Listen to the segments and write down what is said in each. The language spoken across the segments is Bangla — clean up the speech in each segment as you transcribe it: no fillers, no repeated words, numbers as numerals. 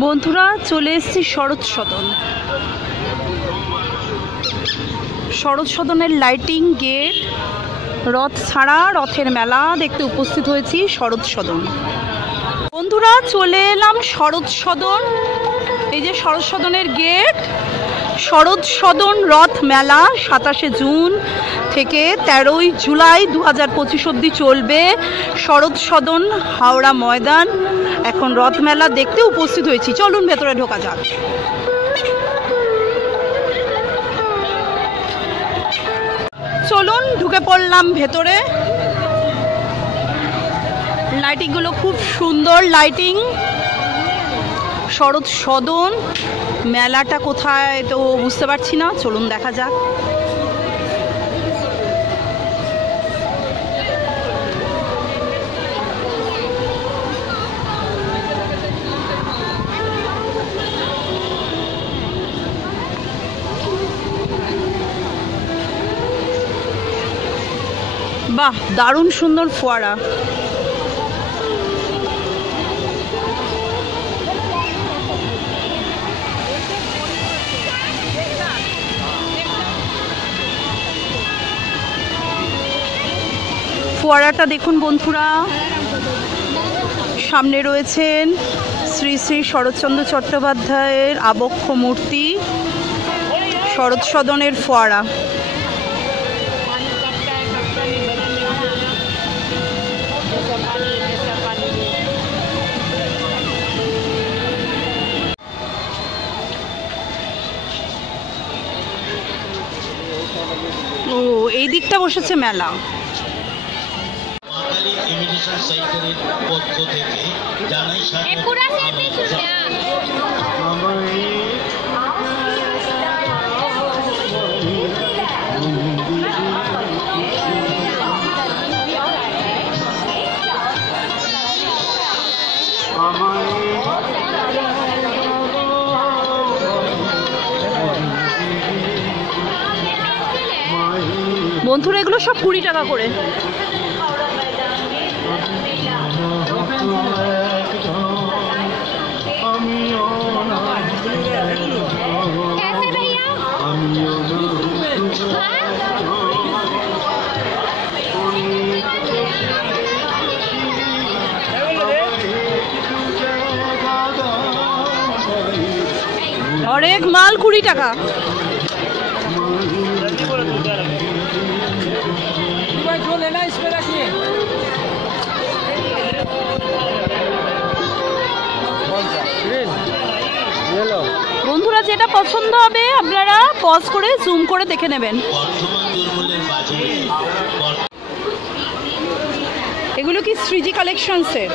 বন্ধুরা চলে এসেছি শরৎ সদন। শরৎ সদনের লাইটিং গেট, রথ ছাড়া রথের মেলা দেখতে উপস্থিত হয়েছি শরৎ সদন। বন্ধুরা চলে এলাম শরৎ সদন। এই যে শরৎ সদনের গেট। শরৎ সদন রথ মেলা 27শে জুন থেকে 13ই জুলাই 2025 অবধি চলবে। শরৎ সদন হাওড়া ময়দান। এখন রথ মেলা দেখতে উপস্থিত হয়েছি। চলুন ভেতরে ঢোকা যাক। চলুন ঢুকে পড়লাম ভেতরে। লাইটিংগুলো খুব সুন্দর লাইটিং। শরৎ সদন মেলাটা কোথায় তো বুঝতে পারছি না, চলুন দেখা যাক। বাহ, দারুণ সুন্দর ফোয়ারা। ফোয়ারাটা দেখুন বন্ধুরা। সামনে রয়েছেন শ্রী শ্রী শরৎচন্দ্র চট্টোপাধ্যায়ের আবক্ষ মূর্তি। শরৎ সদনের ফোয়ারা। ও, এই দিকটা বসেছে মেলা। বন্ধুরা এগুলো সব 20 টাকা করে। और एक माल 20 টাকা। বন্ধুরা যেটা পছন্দ হবে আপনারা পজ করে জুম করে দেখে নেবেন। এগুলো কি শ্রীজি কালেকশনসের?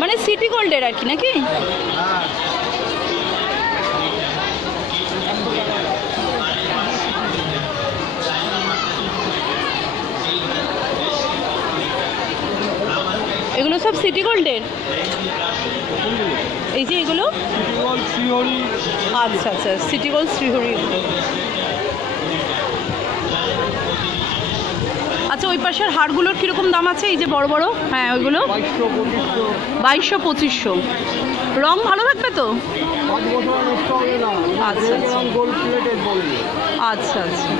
মানে সিটি গোল্ডের আর কি নাকি? এগুলো সব সিটি গোল্ডের। এই যে এগুলো আচ্ছা আচ্ছা, সিটি গোল্ড শ্রীহরি। আচ্ছা, ওই পাশের হারগুলোর কিরকম দাম আছে? এই যে বড় বড়, হ্যাঁ ওইগুলো 2200-2500। রং ভালো থাকবে তো? আচ্ছা আচ্ছা আচ্ছা।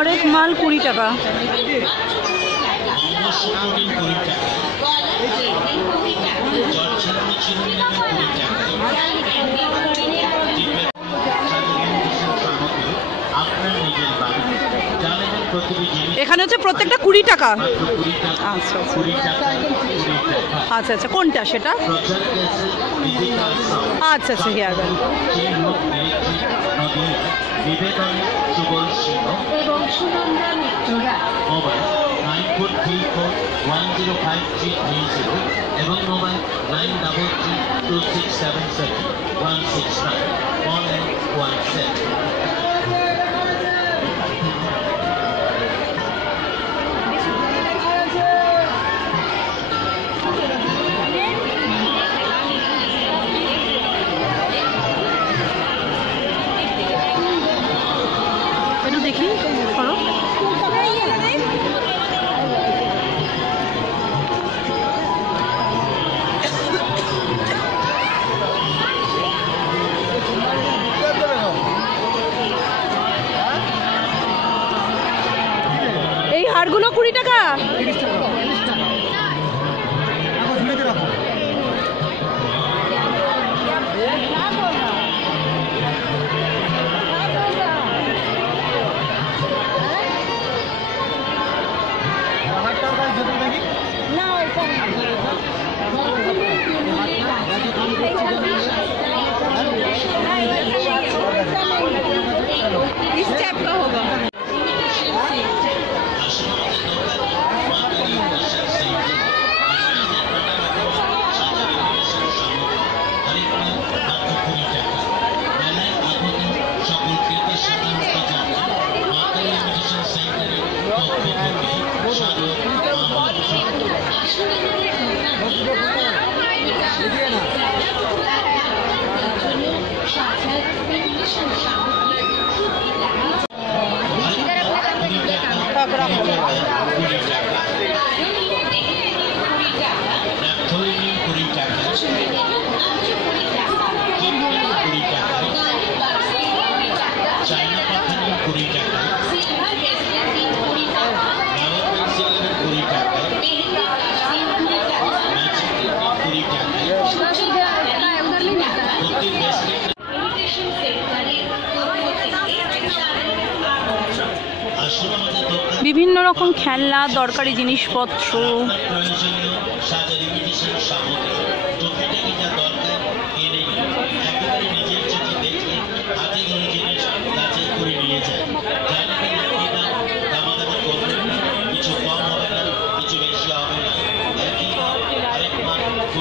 হরেক মাল 20 টাকা। এখানে হচ্ছে প্রত্যেকটা 20 টাকা। আচ্ছা আচ্ছা আচ্ছা, কোনটা সেটা? আচ্ছা আচ্ছা, হেয়ার ব্যান্ড। এবং সুনন্দা মিত্ররা মোবাইল 9434105330 এবং মোবাইল 9332677169 অনলাইন 17। দেখি করো। এই হারগুলো 20 টাকা। इस टाइप का होगा। বিভিন্ন রকম খেলনা, দরকারি জিনিসপত্র।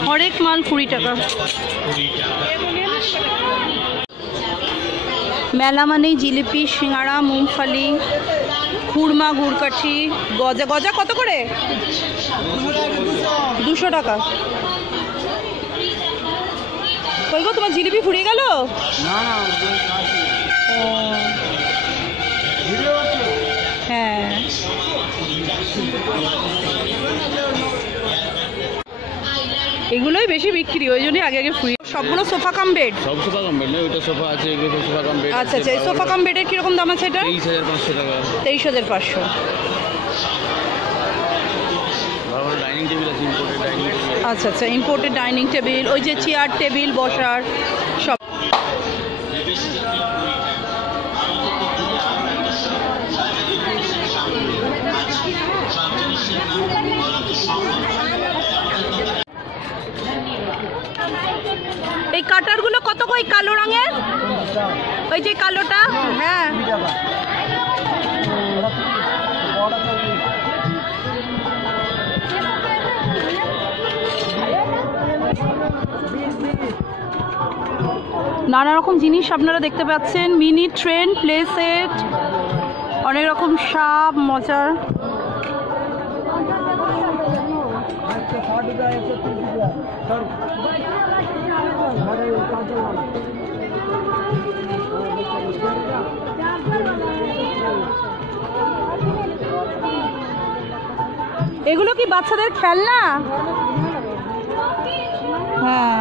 হরেক মাল 20 টাকা। মেলা মানেই জিলিপি, সিঙ্গাড়া, মুংফলি, খুরমা, গুড়কাঠি, গজা। গজা কত করে? 200 টাকা। কই গো, তোমার জিলিপি ফুরিয়ে গেল? হ্যাঁ, এগুলোই বেশি বিক্রি, ওই জন্যই আগে আগে ফুরিয়ে। সবগুলো সোফা কাম বেড? সব সোফা কাম বেড না, ওইটা সোফা আছে, এগুলো সোফা কাম বেড। আচ্ছা আচ্ছা, এই সোফা কাম বেডের কিরকম দাম আছে এটা? 23,500 টাকা। 23,500। ডাইনিং টেবিল আছে, ইম্পোর্টেড ডাইনিং টেবিল। আচ্ছা আচ্ছা, ইম্পোর্টেড ডাইনিং টেবিল, ওই যে চেয়ার টেবিল বসার সব। এই কাটারগুলো কত কই? কালো রঙের, ওই যে কালোটা। হ্যাঁ, নানা রকম জিনিস আপনারা দেখতে পাচ্ছেন। মিনি ট্রেন, প্লে সেট, অনেক রকম সাপ, মজার। এগুলো কি বাচ্চাদের খেলনা? হ্যাঁ,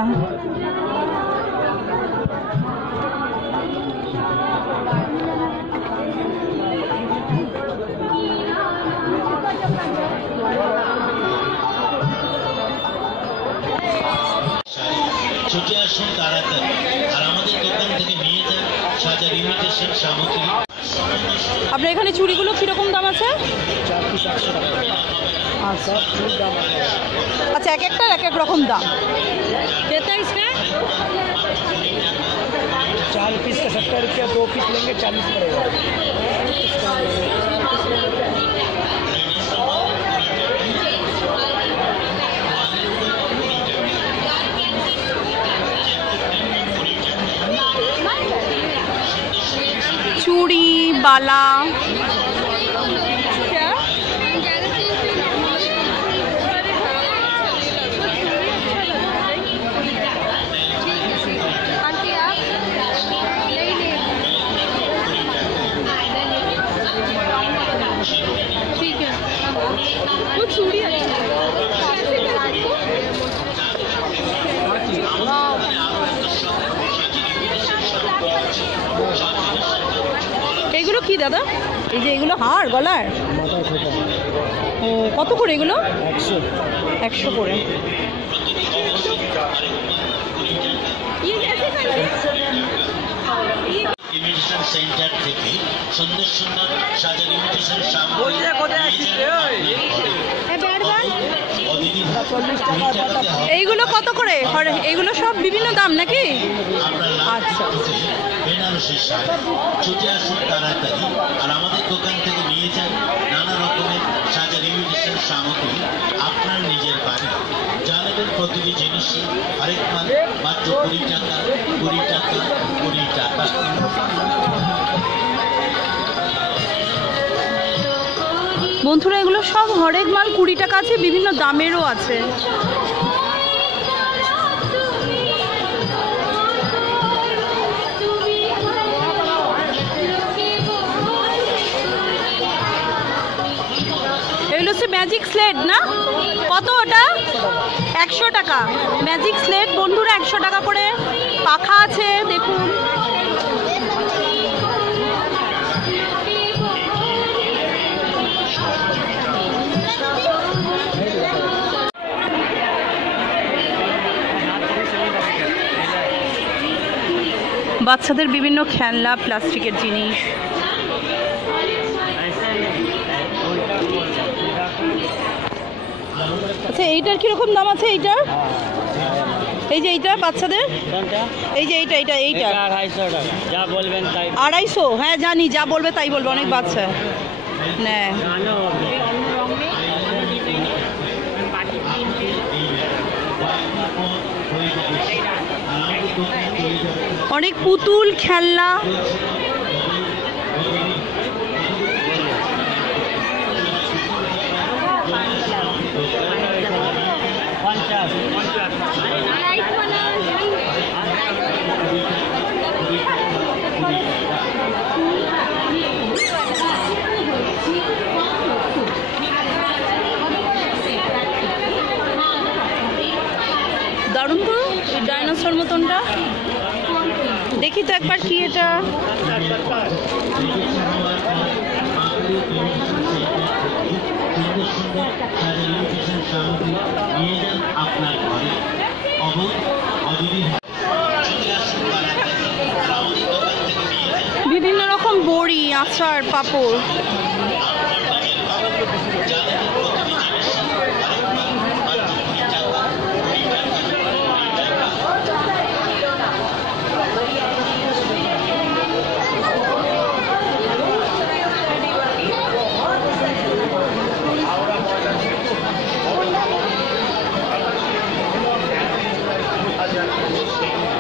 আসুন তাড়াতাড়ি আর আমাদের দোকান থেকে নিয়ে যান সাজার ইমিটেশন সামগ্রী। আপনার এখানে চুড়িগুলো কীরকম দাম আছে? আচ্ছা আচ্ছা, এক একটার এক এক রকম দাম। कितना इसका? 4 पीस का 70 रुपया, 2 पीस लेंगे 40 पड़ेगा। चूड़ी बाला चूड़ी এগুলো কি দাদা? এই যে এগুলো হার গলার ও, কত করে এগুলো? 100 করে। ইমিটেশন সেন্টার থেকে সুন্দর সুন্দর সাজার ইমিটেশন সামগ্রী। এইগুলো কত করে? এইগুলো সব বিভিন্ন দাম নাকি? আচ্ছা, বেনারসি শাড়ি। ছুটে আসুন তাড়াতাড়ি আর আমাদের দোকান থেকে নিয়ে যান নানা রকমের সাজার ইমিটেশন সামগ্রী আপনার নিজের বাড়ি। জানাবেন প্রতিটি জিনিসই আরেক মাল মাত্র 20 টাকা, 20 টাকা, 20 টাকা। বন্ধুরা এগুলো সব হরেক মাল 20 টাকা আছে, বিভিন্ন দামেরও আছে। এগুলো হচ্ছে ম্যাজিক স্লেট না? কত ওটা? 100 টাকা ম্যাজিক স্লেট বন্ধুরা, 100 টাকা করে। পাখা আছে দেখুন। বাচ্চাদের বিভিন্ন খেলনা, প্লাস্টিকের জিনিস। আচ্ছা, এইটার কিরকম দাম আছে? এইটার এই যে এইটা বাচ্চাদের, এই যে এইটা 250 টাকা। যা বলবেন তাই। 250? হ্যাঁ জানি, যা বলবে তাই বলবে, অনেক বাচ্চা নেয়। অনেক পুতুল খেলনা। দারুণ তো ডাইনোসর মতনটা, দেখি তো একবার কি এটা। বিভিন্ন রকম বড়ি, আচার, পাঁপড়।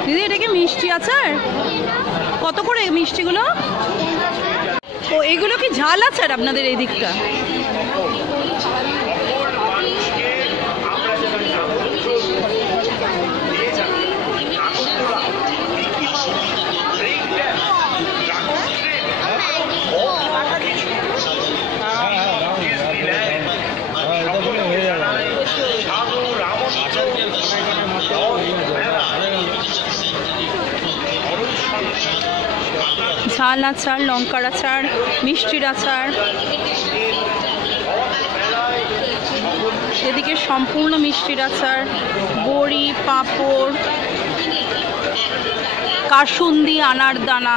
দিদি এটা কি মিষ্টি আচার? কত করে মিষ্টিগুলো? ও এগুলো কি ঝাল আচার আপনাদের এই দিকটা? ঝাল আচার, লঙ্কার আচার, মিষ্টির আচার। এদিকে সম্পূর্ণ মিষ্টির আচার, বড়ি, পাঁপড়। কাসুন্দি আনারদানা,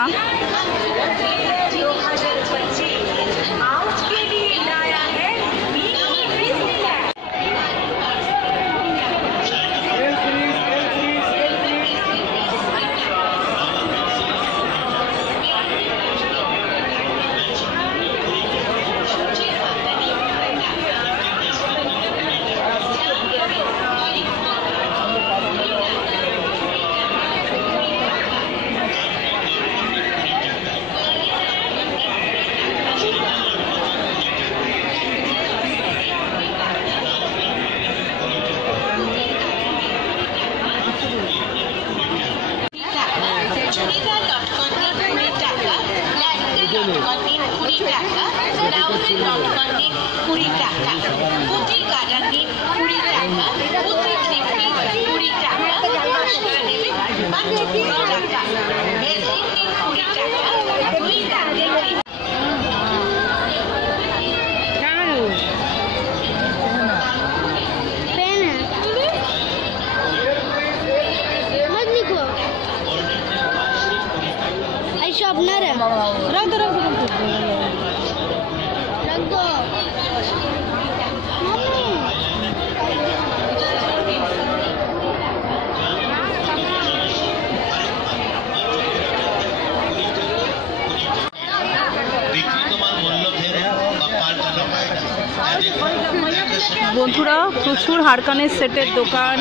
বন্ধুরা প্রচুর হারকানের সেটের দোকান।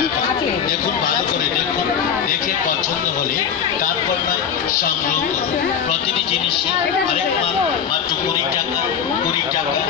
দেখুন, ভালো করে দেখুন, দেখে পছন্দ হলে তারপর নয় সংগ্রহ করুন। প্রতিটি জিনিসই আরেক মাল মাত্র 20 টাকা, 20 টাকা,